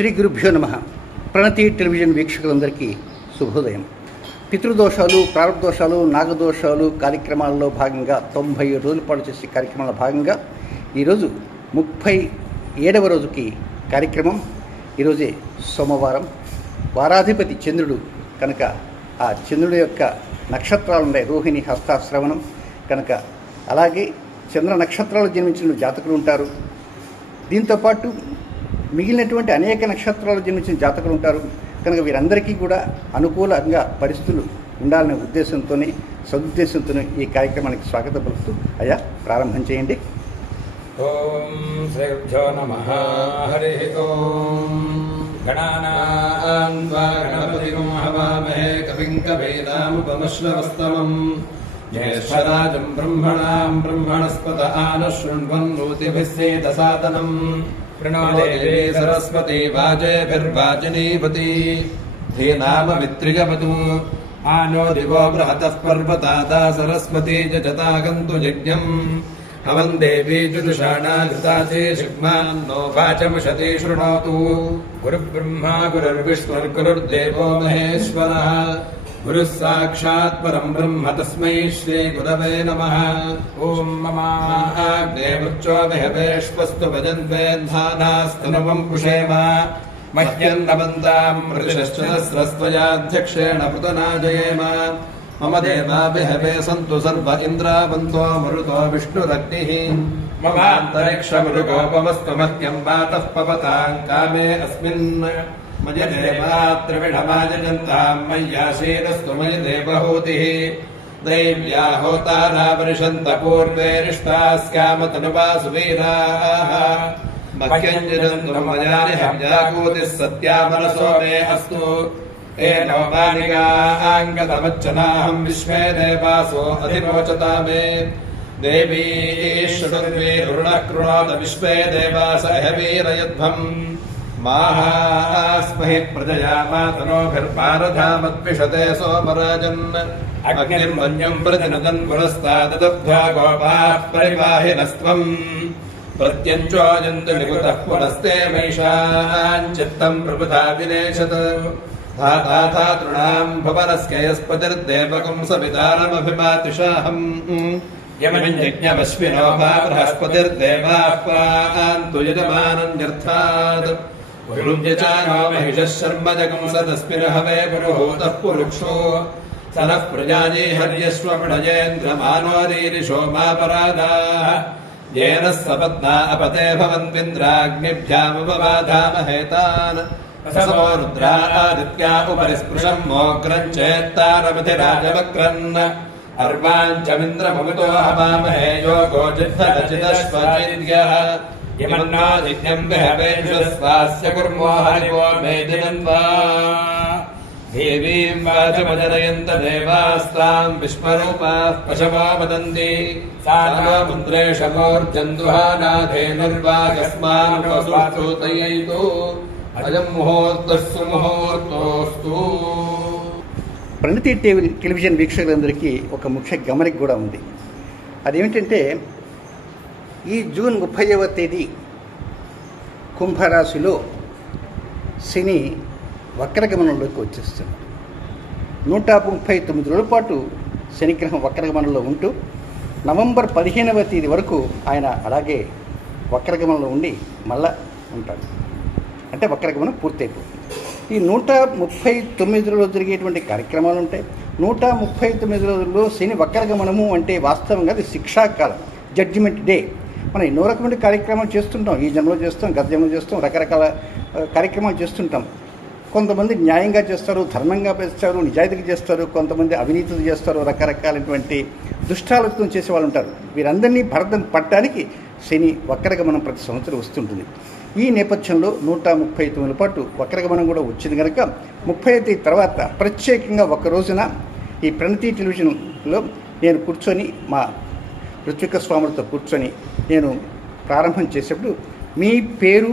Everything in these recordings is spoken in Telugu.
శ్రీ గురుభ్యో నమః. ప్రణతి టెలివిజన్ వీక్షకులందరికీ శుభోదయం. పితృదోషాలు, ప్రారంభదోషాలు, నాగదోషాలు కార్యక్రమాల్లో భాగంగా 97 రోజుల పాటు చేసే కార్యక్రమాల భాగంగా ఈరోజు 37వ రోజుకి కార్యక్రమం. ఈరోజే సోమవారం, వారాధిపతి చంద్రుడు కనుక ఆ చంద్రుడి యొక్క నక్షత్రాలు ఉన్నాయి, రోహిణి, హస్త, శ్రవణం కనుక. అలాగే చంద్ర నక్షత్రాలు జన్మించిన జాతకులు ఉంటారు. దీంతోపాటు మిగిలినటువంటి అనేక నక్షత్రాలు జన్మించిన జాతకులు ఉంటారు కనుక వీరందరికీ కూడా అనుకూలంగా పరిస్థితులు ఉండాలనే ఉద్దేశంతోనే, సదుద్దేశంతోనే ఈ కార్యక్రమానికి స్వాగతం పలుకుతూ అయ్యా ప్రారంభం చేయండి. ఓం శ్రీ గురుభ్యో నమః. హరి ఓం. గణానాం త్వా గణపతిం హవామహే కవిం కవీనాముపమశ్రవస్తమం. జ్యేష్ఠరాజం బ్రహ్మణాం బ్రహ్మణస్పత ఆనశృణ్వన్నోతిభిः సేదసాదనం. ప్రణో దేవీ సరస్వతి వాజేభిర్వాజినీవతి. ధీనామమిత్రిగవతు ఆనో దివో బృహతః పర్వతాదా సరస్వతి జజతాగन्तు యజ్ఞం. హవం దేవీ జుషాణా ఘృతాసి శిగ్మాన్నో వాచముషతి శృణోతు. గురుబ్రహ్మా గురుర్విష్ణుర్గురుర్దేవో మహేశ్వరः. గురుः సాక్షాత్ పరం బ్రహ్మ తస్మై శ్రీ గురవే నమః. ఓం మమాగ్నేవృచ్చో విహవేష్వస్తు భజన్వేద్ధానాస్తనువం కుషేమ. మహ్యం నమంతాం మృతిశ్చరస్రస్త్వయాధ్యక్షేణ పృతనాజయేమ. మమ దేవా విహవే సంతు సర్వ ఇంద్రావంతో మరుతో విష్ణురగ్నిః. మమాంతరిక్షమృగోపమస్తు మహ్యం వాతః పవతాం కామే అస్మిన్. మయ దేవా త్రివిధమాయజంతాం మయ్యాసీనస్తు మయ దేవహూతిః. దైవ్యా హోతారా వర్షంత పూర్వే రిష్టాస్కామతనువాసు వీరాः. మహ్యం జరంతు మయాని హవ్యాకూతిः సత్యామనసో మే అస్తు. ఏనో వానిగాంగతమచ్చనాహం విశ్వే దేవాసో అధిరోచతా మే. దేవీ శృణుర్వీరుణః కృణోత విశ్వే దేవాస అహవీరయధ్వం. మాహాస్మహి ప్రజయా మాతనోభిర్పారధామద్విషతే సోమరాజన్. అగ్నిర్మన్యం ప్రతినదన్ పురస్తాదదబ్ధ్వా గోపాః పరివాహినస్త్వం. ప్రత్యంచోజంతు నికుతః పునస్తే వైషాంచిత్తం ప్రబుధా వినేశత్. ధాతాతృణాం భువనస్కయస్పతిర్దేవకం సవితారమభిమాతిషాహం. యమన్యజ్ఞమశ్వినో భా బృహస్పతిర్దేవాః పాन्तు యజమానన్యర్థాత్. గురువ్యచానో మహిషः శర్మజగం సదస్మిన్ హవే పురుహూతః పురుక్షో. సనః ప్రజాజీ హర్యశ్వపణయేంద్రమానోరీరిషో మాపరాదాః. येन सपत्ना अपते भवन्विन्द्राग्निभ्यामुपबाधामहेतान्. असवो रुद्रा आदित्या उपरि स्पृशम् मोग्रम् चेत्तारमतिराजवक्रन्. अर्वाञ्चमिन्द्रमुतो हवामहे योगो जिद्धरचिदश्वचिद्यः. यमन्नादित्यम् विहवेषस्वास्य कुर्मो हरिवो मेदिनन्वा. देवीम् वाचमजरयन्त देवास्ताम् विश्वरूपाः पशवो वदन्ति. सा नो मुद्रेशमोर्जन्दुहानाधेनुर्वागस्मानुपसूतयैतु. अयम् मुहूर्तः सुमुहूर्तोऽस्तु. ప్రణతి టెలివిజన్ వీక్షకులందరికీ ఒక ముఖ్య గమనిక కూడా ఉంది. అదేమిటంటే ఈ జూన్ 30వ తేదీ కుంభరాశిలో శని వక్రగమనంలోకి వచ్చేస్తుంది. 139 రోజుల పాటు శనిగ్రహం వక్రగమనంలో ఉంటూ నవంబర్ 15వ తేదీ వరకు ఆయన అలాగే వక్రగమనంలో ఉండి మళ్ళా ఉంటాడు. అంటే వక్రగమనం పూర్తయిపోతుంది. ఈ 139 రోజులు జరిగేటువంటి కార్యక్రమాలు ఉంటాయి. 139 రోజుల్లో శని వక్రగమనము అంటే వాస్తవంగా అది శిక్షాకాలం, జడ్జిమెంట్ డే. మనం ఎన్నో రకమైన కార్యక్రమాలు చేస్తుంటాం, ఈ జన్మలో చేస్తాం, గత జన్మలో చేస్తాం, రకరకాల కార్యక్రమాలు చేస్తుంటాం. కొంతమంది న్యాయంగా చేస్తారు, ధర్మంగా చేస్తారు, నిజాయితీగా చేస్తారు, కొంతమంది అవినీతితో చేస్తారు, రకరకాలైనటువంటి దుష్టాలోచన చేసే వాళ్ళు ఉంటారు. వీరందరినీ భరతం పట్టడానికి శని వక్రగమనం ప్రతి సంవత్సరం వస్తుంటుంది. ఈ నేపథ్యంలో 139 పాటు వక్రగమనం కూడా వచ్చింది కనుక 30వ తేదీ తర్వాత ప్రత్యేకంగా ఒక రోజున ఈ ప్రణతి టెలివిజన్లో నేను కూర్చొని మా ఋత్విక స్వాములతో కూర్చొని నేను ప్రారంభం చేసేప్పుడు మీ పేరు,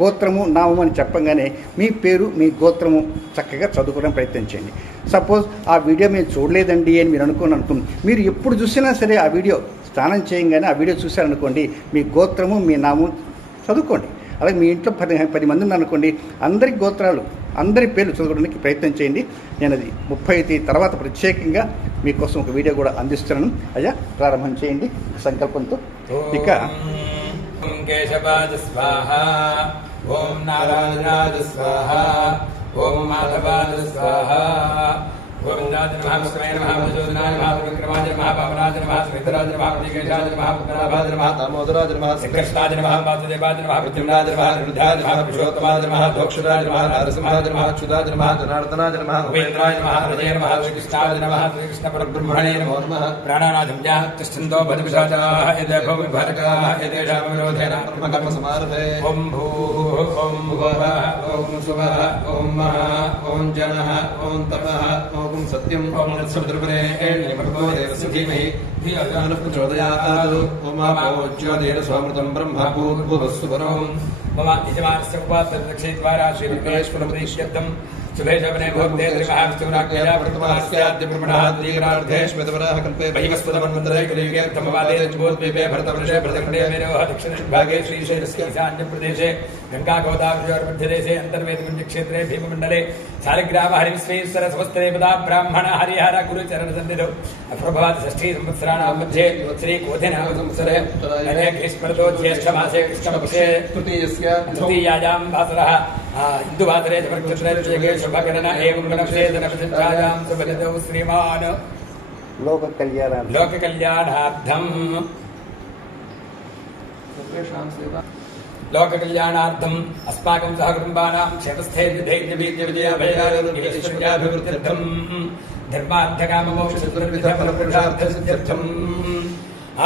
గోత్రము, నామం అని చెప్పగానే మీ పేరు, మీ గోత్రము చక్కగా చదువుకోవడం ప్రయత్నం చేయండి. సపోజ్ ఆ వీడియో మేము చూడలేదండి అని మీరు అనుకోండి. మీరు ఎప్పుడు చూసినా సరే ఆ వీడియో స్నానం చేయగానే ఆ వీడియో చూశారనుకోండి, మీ గోత్రము, మీ నామం చదువుకోండి. అలాగే మీ ఇంట్లో 10 మంది ఉన్నారనుకోండి, అందరి గోత్రాలు అందరి పేర్లు చదవడానికి ప్రయత్నం చేయండి. నేను అది 30 తేదీ తర్వాత ప్రత్యేకంగా మీకోసం ఒక వీడియో కూడా అందిస్తున్నాను. అయ్యా ప్రారంభం చేయండి సంకల్పంతో. ఇక ఓం కేశవాయ స్వాహ, ఓం నారాయణాయ స్వాహ, ఓం మాధవాయ స్వాహ, గోవిందాయ నమః, విష్ణువే నమః, మధుసూదనాయ నమః, విక్రమాయ నమః, వామనాయ నమః, శ్రీధరాయ నమః, శ్రీకేశాయ నమః, పద్మనాభాయ నమః, దామోదరాయ నమః, శ్రీకృష్ణాయ నమః, వాసుదేవాయ నమః, ప్రద్యుమ్నాయ నమః, అనిరుద్ధాయ నమః, పురుషోత్తమాయ నమః, దోక్షరాయ నమః, నరసింహాయ నమః, అచ్యుతాయ నమః, జనార్దనాయ నమః, ఉపేంద్రాయ నమః, హృదయ నమః, శ్రీకృష్ణాయ నమః, శ్రీకృష్ణ పరబ్రహ్మణే నమః. ప్రాణానాథం యః తిష్టంతో బలిపిశాచాః యదేభో విభారకాః యదేషాం విరోధేన కర్మ సమారభే. ఓం భూః ఓం భువః ఓం సువః ఓం మహః ఓం జనః ఓం తపః ఓం సత్యం ఓం నత్సవితుర్వరేణ్యమర్గో దేవస్య ధీమహి ధియో యో నః ప్రచోదయాత్. ఓమాపోజ్యోతిర్ స్వామృతం బ్రహ్మ భూర్భువస్సువరం. మమ యజమానస్య ఉపాసనక్షేద్వారా శ్రీవిఘ్నేశ్వరం ప్రీత్యర్థం శుభేశవనే భోక్తే శ్రీమహావిష్ణురాజ్ఞయా వర్తమానస్యాద్య బ్రహ్మణः దీర్ఘార్థే శ్వేతవరాహ కల్పే వైవస్వతమన్వంతరే కలియుగే తమవాదే జంబోద్వీపే భరతవర్షే భరతఖండే మేరోహ దక్షిణభాగే శ్రీశైలस्य ఈశాన్యप्रदेशे गङ्गागोदावरीयोर्मध्यदेशे अन्तर्वेदकुञ्जक्षेत्रे भीममण्डले शालिग्राम हरिविश्वेश्वर समस्तरे पदा ब्राह्मण हरिहर गुरुचरणसन्निधौ अप्रभात षष्ठी संवत्सराणां मध्ये श्रीकोधिनाम संवत्सरे ग्रीष्मर्तो ज्येष्ठमासे कृष्णपक्षे तृतीयायां वासरः हिन्दुवासरे चमर्चन्द्रे शुभकरण एवं गणक्षेत्रनवसञ्चायां सुबलितौ श्रीमान् लोककल्याणार्थम् लोककल्याणार्थम् अस्माकं सहकुटुम्बानां क्षेमस्थैर्यधैर्यवीर्यविजयाभयाभिवृद्ध्यर्थम् धर्मार्थकाममोक्षचतुर्विधफलपुरुषार्थसिद्ध्यर्थम्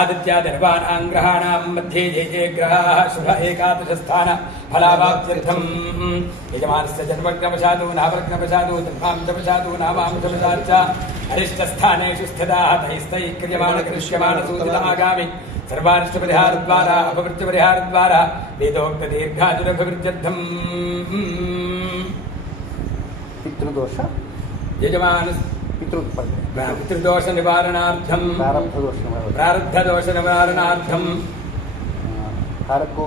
आदित्यादिर्वाणां ग्रहाणां मध्ये ये ये ग्रहाः शुभ एकादशस्थान फलावाप्त्यर्थम् यजमानस्य जन्मग्नवशादो नामग्नवशादो जन्मांशवशादो नामांशवशाच्च अरिष्टस्थानेषु स्थिताः तैस्तैः क्रियमाणकरिष्यमाणसूचितमागामि सर्वारिष्टपरिहारद्वारा अपवृत्तिपरिहारद्वारा वेदोक्तदीर्घाजुरभिवृद्ध्यर्थम् పితృదోష यजमान पितृदोष निवारणार्थम् प्रारब्धदोष निवारणार्थम् कारको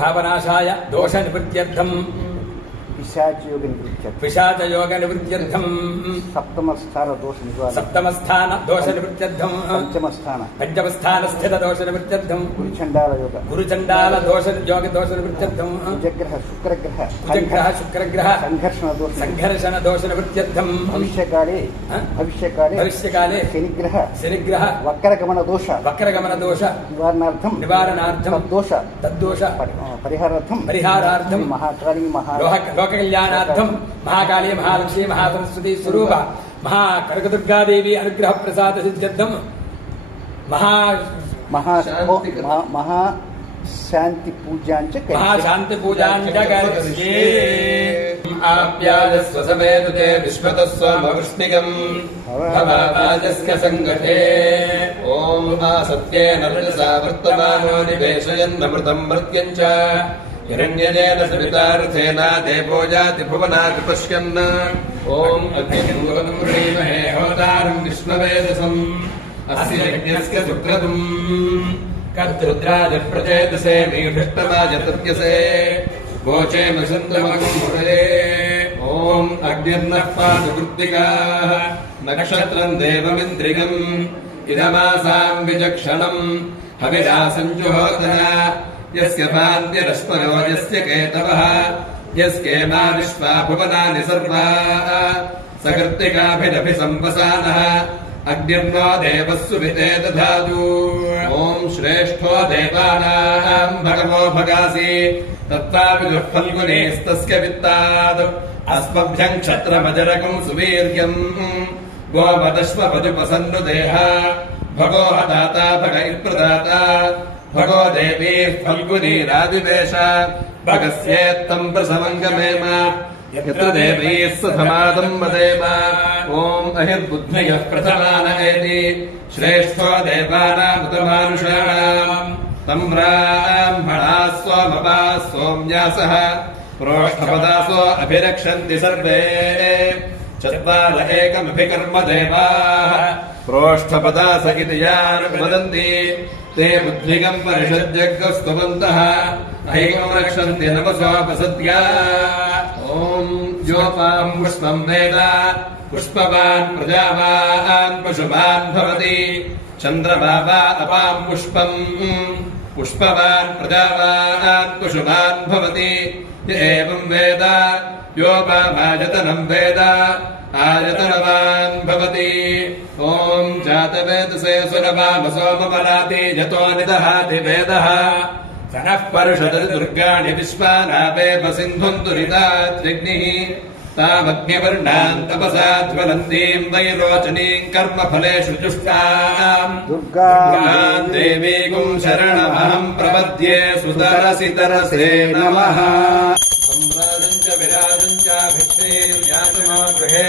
भावनाशाय दोष निवृत्त्यर्थम् पिशाचयोग निवृत्त्यर्थम् सप्तमस्थान दोष निवृत्त्यर्थम् पंचमस्थान स्थित दोष निवृत्त्यर्थम् गुरुचंडाल दोष योग दोष निवृत्त्यर्थम् कुजग्रह शुक्रग्रह संघर्षण दोष निवृत्त्यर्थम् भविष्यकाले शनिग्रह वक्रगमन दोष निवारणार्थम् तद्दोष परिहारार्थम् महाकाली लोककल्याणार्थम् महाकाली महालक्ष्मी महासरस्वती स्वरूप महाकनकदुर्गा देवी अनुग्रह प्रसाद सिद्ध्यर्थम् महाशांति पूजाञ्च करिष्ये आप्यायस्व समेतुते विश्वतस्वमवृष्णिकम् भवापाजस्य सङ्गठे ॐ आसत्येन रजसा वर्तमानो निवेशयन्नमृतम् मृत्यम् च हिरण्यजेन सवितार्थेन देवो जाति भुवनाति पश्यन् ॐ अग्निर्वृणीमहे होतारम् विष्णवेदसम् अस्य यज्ञस्य सुक्रतुम् कर्तृद्राजप्रचेतसे मीढष्टमाजतर्यसे वोचेम चन्द्रमगम् मुरले ॐ अग्निर्नः पादकृत्तिकाः नक्षत्रम् देवमिन्द्रियम् इदमासाम् विचक्षणम् हविरासञ्जुहोदना यस्य भान्त्यरश्मनो यस्य केतवः यस्येमा विश्वा भुवनानि सर्वा सकर्तिकाभिरभिसंवसानः अग्निर्नो देवः सुविते दधातु ॐ श्रेष्ठो देवानाम् भगवो भगासि तत्त्वाविदुः फल्गुनेस्तस्य वित्तात् अस्मभ्यम् क्षत्रमजरकम् सुवीर्यम् गोमदश्वपदुपसन्नुदेह भगो हदाता भग इत्प्रदाता भगो देवी फल्गुनीरादिवेश भगस्येत्तम् प्रसवङ्गमेम यत्र देवीः सधमादम् वदेम ॐ अहिर्बुद्ध्मयः प्रथमानयति श्रेष्ठो देवानामुतमानुषाणाम् तम् ब्राह्मणाः सोमपाः सोम्यासः प्रोष्ठपदासो अभिरक्षन्ति सर्वे चत्वार एकमभिकर्म देवाः प्रोष्ठपदास इति यान् वदन्ति ते बुद्धिगम् परिषद्यग्स्तुवन्तः ऐकम् रक्षन्ति नमसोपसद्या ॐ योपाम् पुष्पम् वेद पुष्पवान् प्रजावान् पशुमान् भवति चन्द्रमा वा अपाम् पुष्पम् पुष्पवान् प्रजावान् पशुमान् भवति एवम् वेद योपामायतनम् वेद आयतनवान् भवति ॐ जातवेदसे सुरवामसोमपराति यतो निदहाति वेदः स नः पर्षदति दुर्गाणि विश्वानापेव सिन्धुम् दुरिताद्रिग्निः तामग्निवर्णाम् तपसा ज्वलन्तीम् वैरोचनीम् कर्मफलेषु जुष्टाम् दुर्गाम् देवीकुम् शरणमहम् प्रपद्ये सुतरसि तरसे नमः सम्राजम् च विराजम् चाभिक्षेर्यातनो गृहे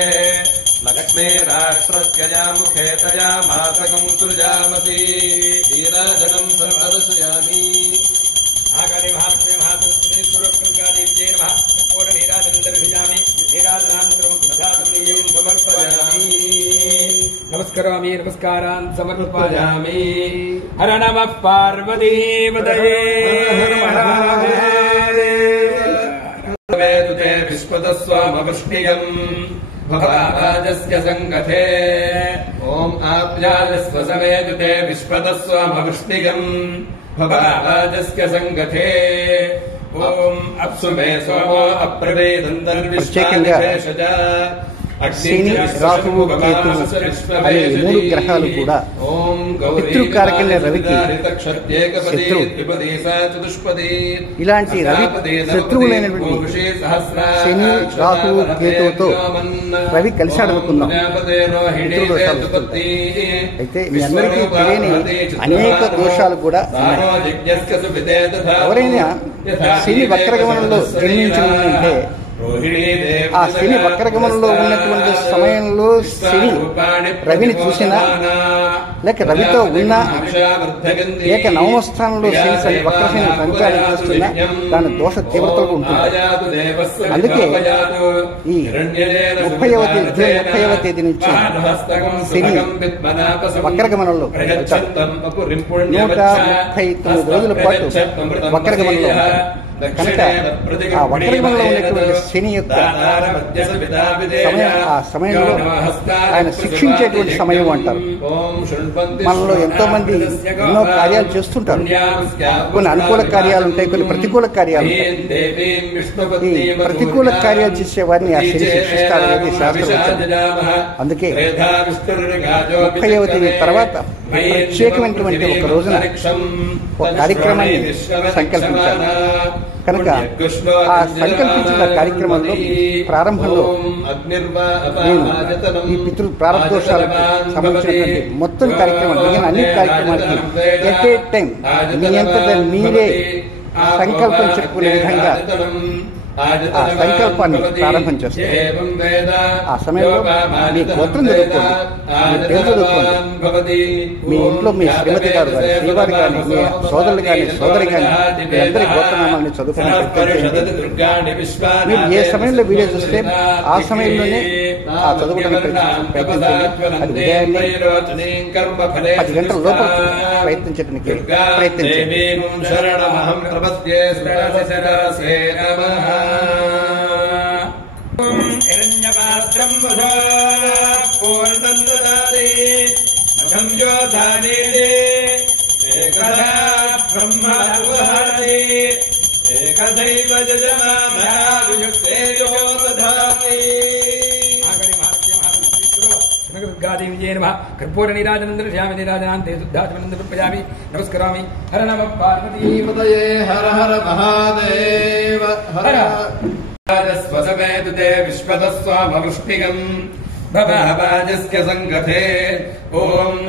लक्ष्मे राष्ट्रस्य यामुखे तया मातकम् सृजामसि नीराजनम् सर्वदर्शयामि आगानि महालक्ष्मी महातस्मै सुरक्षुर्गादेव्यै नमः पूर्णनीराजनम् दर्शयामि नीराजनानन्तरम् दधातुमीयम् समर्पयामि नमस्करोमि नमस्कारान् समर्पयामि हर नमः पार्वतीपतये वेदुते विश्वतस्वामवृष्टियम् भवाजस्य सङ्गथे ॐ आप्याजस्व समेदुते विश्वतस्वामवृष्टिगम् भवाजस्य सङ्गथे ॐ अप्सु मे सोमो अप्रवेदन्तर्विश्वानिवेशज శని రాహువు కేతువు అనే 3 గ్రహాలు కూడా పితృకారకులైన రవికి శత్రువు. ఇలాంటి రవి శత్రువులైనటువంటి శని రాహువు కేతువుతో రవి కలిశాడనుకున్నాం. పితృదోషాలు వస్తుంటాయి. అయితే మీ అందరికీ తెలియని అనేక దోషాలు కూడా ఉన్నాయి. ఎవరైనా శని వక్రగమనంలో జన్మించనుంటే ఆ శని వక్రగమనంలో ఉన్నటువంటి సమయంలో శని రవిని చూసినా లేక రవితో ఉన్నా లేక నవమస్థానంలో శని వక్రశని సంచారం చేస్తున్నా దాని దోష తీవ్రతలు ఉంటుంది. అందుకే ఈ 30వ తేదీ నుంచి శని వక్రగమనంలో 139 రోజుల పాటు వక్రగమనంలో ఉంటారు. కనుక ఆ వక్రగమనంలో ఉన్నటువంటి శని యొక్క సమయం ఆ సమయంలో ఆయన శిక్షించేటువంటి సమయం అంటారు. మనలో ఎంతో మంది ఎన్నో కార్యాలు చేస్తుంటారు. కొన్ని అనుకూల కార్యాలు ఉంటాయి, కొన్ని ప్రతికూల కార్యాలు ఉంటాయి. ఈ ప్రతికూల కార్యాలు చేసే వారిని ఆ శని శిక్షిస్తాడనేది శాస్త్రం. అందుకే 30వ తేదీ తర్వాత ప్రత్యేకమైనటువంటి ఒక రోజున ఒక కార్యక్రమాన్ని సంకల్పించారు. కనుక ఆ సంకల్పించిన కార్యక్రమంలో ప్రారంభంలో నేను ఈ పితృ ప్రారంభోత్సవాలకు సంబంధించినటువంటి మొత్తం కార్యక్రమం మిగిలిన అన్ని కార్యక్రమాలకి ఎట్ ఏ టైం మీ అంతటా మీరే సంకల్పం చెప్పుకునే విధంగా ఆ సంకల్పాన్ని ప్రారంభం చేస్తారు. ఆ సమయంలో మీ గోత్రం చదువుకోండి, మీ పేరు చదువుకోండి. మీ ఇంట్లో మీ శ్రీమతి గారు కానీ శ్రీవారి కానీ మీ సోదరులు కానీ సోదరి కానీ మీ అందరి గోత్రనామాలని చదువుకోవడానికి మీరు ఏ సమయంలో వీడియో చూస్తే ఆ సమయంలోనే ఆ చదువుకోవడానికి ప్రయత్నించండి. అది ఉదయాన్నే 10 గంటల లోపల ప్రయత్నించడానికి ప్రయత్నించండి. हिरण्यपात्रम् वधा पूर्णम् ददाति मघम् योधानेति एकदा ब्रह्मवहति एकदैव यजमानयुक्तेजो दधाति दुर्गादेव्यै नमः कर्पूरनीराजनन्दर्शयामि नीराजनान्ते शुद्धाचमनन्दर्पयामि नमस्करोमि हर नमः पार्वतीपतये हर हर महादेव हर स्वसमेतुते विश्वतस्वामवृष्टिगम् भवाजस्य सङ्गथे ॐ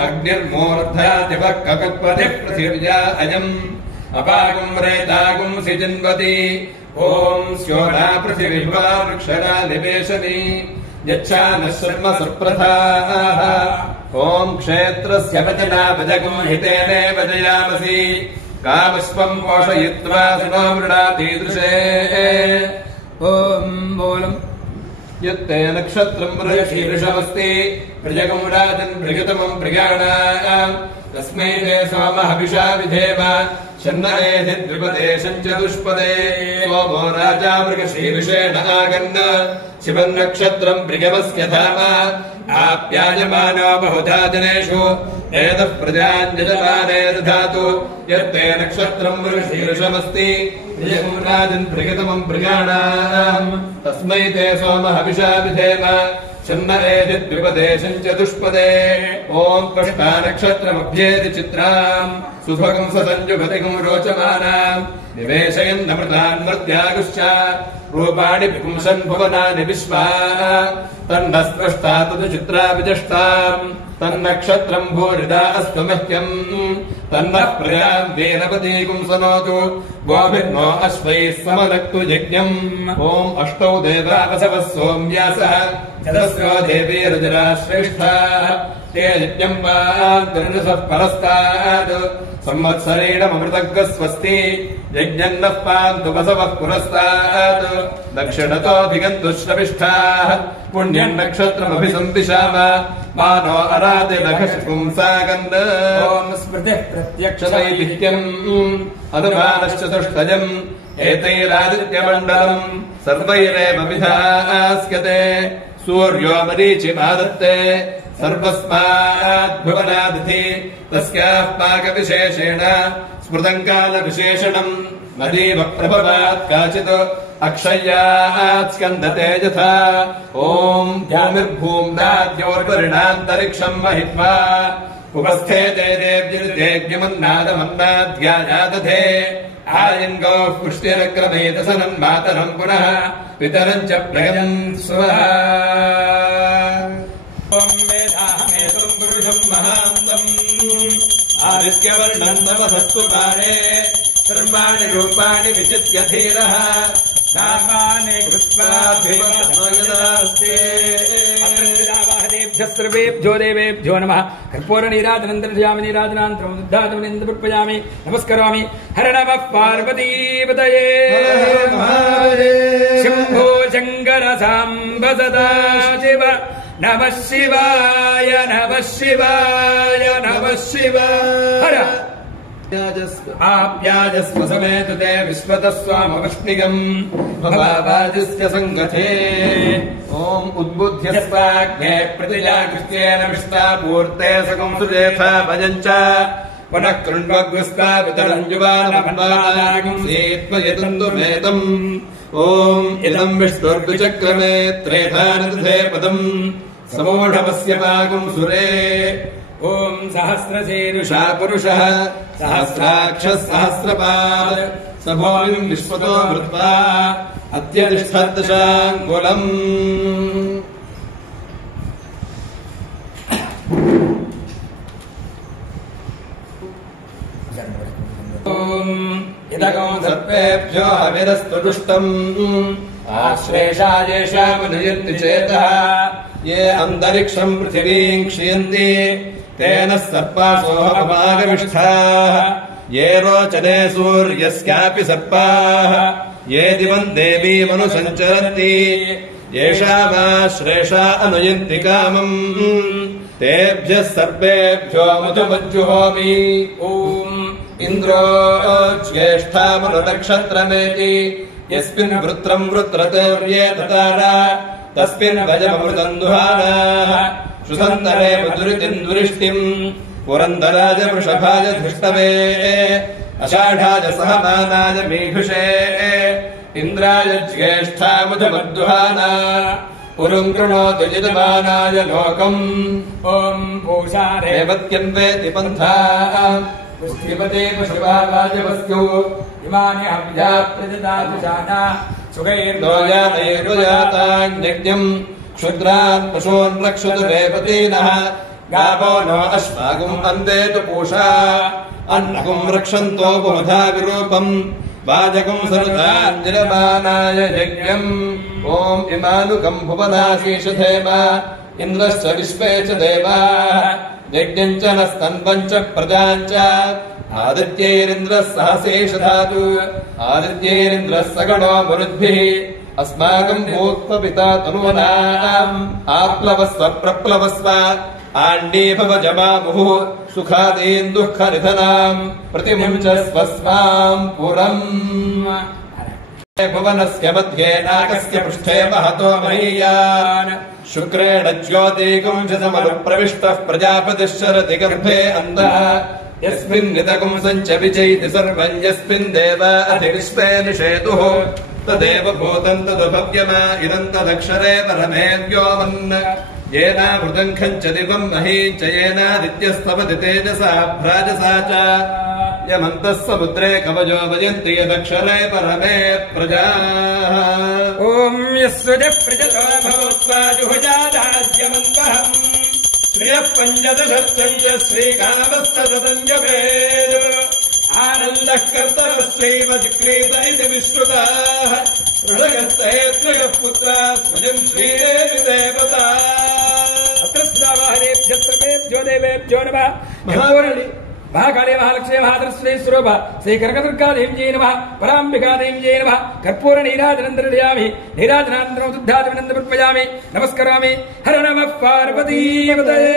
अग्निर्मूर्धादिवः ककुत्पतिः पृथिव्या अयम् अपागम् रेतागुम् सिजन्वति ॐ स्योना पृथिविवा वृक्षरा निवेशनि यच्छानः शर्म सुप्रथाः ॐ क्षेत्रस्य वचनावजगम् हितेने वजयामसि कामस्वम् पोषयित्वा सुनो मृडातीदृशे ॐ मूलम् यत्ते नक्षत्रं शीर्षमस्ति प्रजगं राजन् प्रगतमं प्रगाणाम् तस्मै ते सोमहविषा विधेम शन्नरेधिद्विपदे सञ्चतुष्पदे सोमो राजा मृगशीर्षेण आगन् शिवं नक्षत्रं प्रियमस्य धाम आप्यायमानो बहुधा जनेषु एतः प्रजाञ्जलमाने दधातु यत्ते नक्षत्रं मृगशीर्षमस्ति प्रियं राजन् प्रगतमं प्रगाणाम् तस्मै ते सोमहविषा विधेम शन्नरेधिद्विपदे सञ्चतुष्पदे ॐ पष्टा नक्षत्रमभ्येति चित्राम् सुभगं ससञ्जुगतिगं रोचमानाम् निवेशयन्नमृतान् मर्त्यागुश्च रूपाणि विपुंसन् भुवनानि विश्वा तन्न स्पष्टा तदु चित्राभिजष्टाम् तन्नक्षत्रम् भूरिदा अस्तु मह्यम् तन्नः प्रजाम् वेनपतीकुम् सनोतु गोभिर्नो अश्वैः समरक्तु यज्ञम् ॐ अष्टौ देवा वसवः सोम्यासः चतस्रो देवी रुद्रा श्रेष्ठाः ते यज्ञम् पान्तर्नसः परस्तात् संवत्सरेणमृतज्ञः स्वस्ति यज्ञन्नः पान्तु वसवः पुरस्तात् दक्षिणतोऽभिगन्तु श्रविष्ठाः पुण्यम् नक्षत्रमभिसन्दिशाम मानो अराते लघपुंसागन् ॐ स्मृतिः प्रत्यक्षदैहित्यम् अनुमानश्चतुष्टयम् एतैरादित्यमण्डलम् सर्वैरेव विधास्यते सूर्यो मरीचिमादत्ते सर्वस्माद्भुवनादिति तस्याः पाकविशेषेण स्मृतम् कालविशेषणम् मदीव प्रभवात् काचित् अक्षय्यात् स्कन्दते यथा ॐ भूमिर्भूम्नाद्योर्परिणान्तरिक्षम् महित्वा उपस्थे ते देव्यमन्नादमन्नाद्यायादधे आयन् गौः पुष्टिरक्रमेतसनम् मातरम् पुनः पितरम् च प्रगम् स्वः ॐ वेदाहमेतम् पुरुषम् महान्तम् आदित्यवर्णम् नमसस्तु पाणे सर्वाणि रूपाणि विचित्य धीरः शापानि कृत्वास्ते सर्वेभ्यो देवेभ्यो नमः कर्पूरनीराजनन्दर्शयामि नीराजनान्तरमुद्धातमनिन्दपुष्पयामि नमस्करोमि हर नमः पार्वतीपतये शम्भो शङ्कर साम्ब सदा शिव नमः शिवाय नमः शिवाय नमः शिवाय आप्याजस्व समेतु ते विश्वतः स्वामवष्णिगम् भवावाजस्य सङ्गथे ॐ उद्बुध्यस्वाग्ने प्रतिजाकृत्येन विष्टापूर्ते सकंसुजेथा भजम् च पुनः कृण्वग्स्तापितरञ्जुवानमन्वानागुंसेत्मयतन्तुमेतम् ॐ इदम् विष्णुर्विचक्रमे त्रेधानदृधे पदम् समूढमस्य पागुंसुरे ॐ सहस्रशीर्षा पुरुषः सहस्राक्षः सहस्रपाद सभोमिम् विश्वतो वृत्वा अत्यतिष्ठर्दशाङ्गुलम् इदगो सर्पेभ्यो अविरस्तु दुष्टम् आश्लेषा येषामनुयन्ति चेतः ये अन्तरिक्षम् पृथिवीम् क्षीयन्ति तेन सर्पासोऽहमागमिष्ठाः ये रोचने सूर्यस्यापि सर्पाः ये दिवम् देवीमनुसञ्चरन्ति येषामाश्लेषा अनुयन्ति कामम् तेभ्यः सर्पेभ्यो मधुमज्जुहोमि ॐ इन्द्रो ज्येष्ठामनुनक्षत्रमेति यस्मिन् वृत्रम् वृत्रतोर्ये ततारा तस्मिन् भजमृतम् दुहानाः सुसन्तरे मधुरितिम् दुरिष्टिम् पुरन्दराज वृषभाय धृष्टवे अषाढाय सहमानाय मीढुषे इन्द्राय ज्येष्ठामधुमद्दुहाना पुरुम् कृणोतु यजमानाय लोकम् ॐ पूषारे रेवत्यन्वेति पन्था पुष्टिपते पशुभावाजवस्यो इमानि अभ्या प्रददातुशाना सुखैर्नोजातैर्वजातान्यज्ञम् क्षुद्रान् पशून् रक्षतु रेवतीनः गावो नो अश्वागुम् अन्देतु पूषा अन्नकुम् रक्षन्तो बहुधा विरूपम् वाजकुम् सरुताञ्जलमानाय यज्ञम् ॐ इमानुकम् भुवनाशीषधेम इन्द्रश्च विश्वे च देवाः यज्ञम् च नस्तन्वम् च प्रजाम् च आदित्यैरिन्द्रः सहसेषधातु आदित्यैरिन्द्रः सगणो मरुद्भिः अस्माकम् भूत्व पिता तनूनाम् आप्लवस्व प्रप्लवस्व आण्डीभव जमामुहुः सुखादीन् दुःखनिधनाम् प्रतिमुञ्चस्व स्वाम् पुरम् भुवनस्य मध्ये नाकस्य पृष्ठे महतो महीयान् शुक्रेण ज्योतिकुंशसमनुप्रविष्टः प्रजापतिश्चरति गर्भे अन्धः यस्मिन्नितकुं सञ्च विजयति सर्वम् यस्मिन् देव अधिविश्वे निषेतुः तदेव भूतम् तदुभव्यमा इदम् तदक्षरे परमे व्योमन् येनावृतम् खञ्च दिवम् महीम् च येनादित्यस्तवति तेजसा भ्राजसा च यमन्तः समुद्रे कवयो वयन्ति यदक्षरे परमे प्रजाः ॐ यस्वजः प्रजतो भवत्वा जुहुजादाद्यमन्तहम् श्रियः पञ्चदशत्यम् च श्रीकामस्तदम् जपेत् आनन्दः कर्तरस्यैव जिक्रीत इति विश्रुताः हृदयस्ते त्रयः पुत्राः स्वयम् श्रीदेवि देवता अत्र सुधावाहनेभ्यः सर्वेभ्यो देवेभ्यो नमः महाकाले महालक्ष्मी महाधरस्वती स्वरूप श्री कनकदुर्गादेव्यै नमः पराम्बिकादेव्यै नमः कर्पूर नीराजनं दर्शयामि नीराजनानन्तरं शुद्धाचमनं समर्पयामि नमस्करामि हर नमः पार्वतीपतये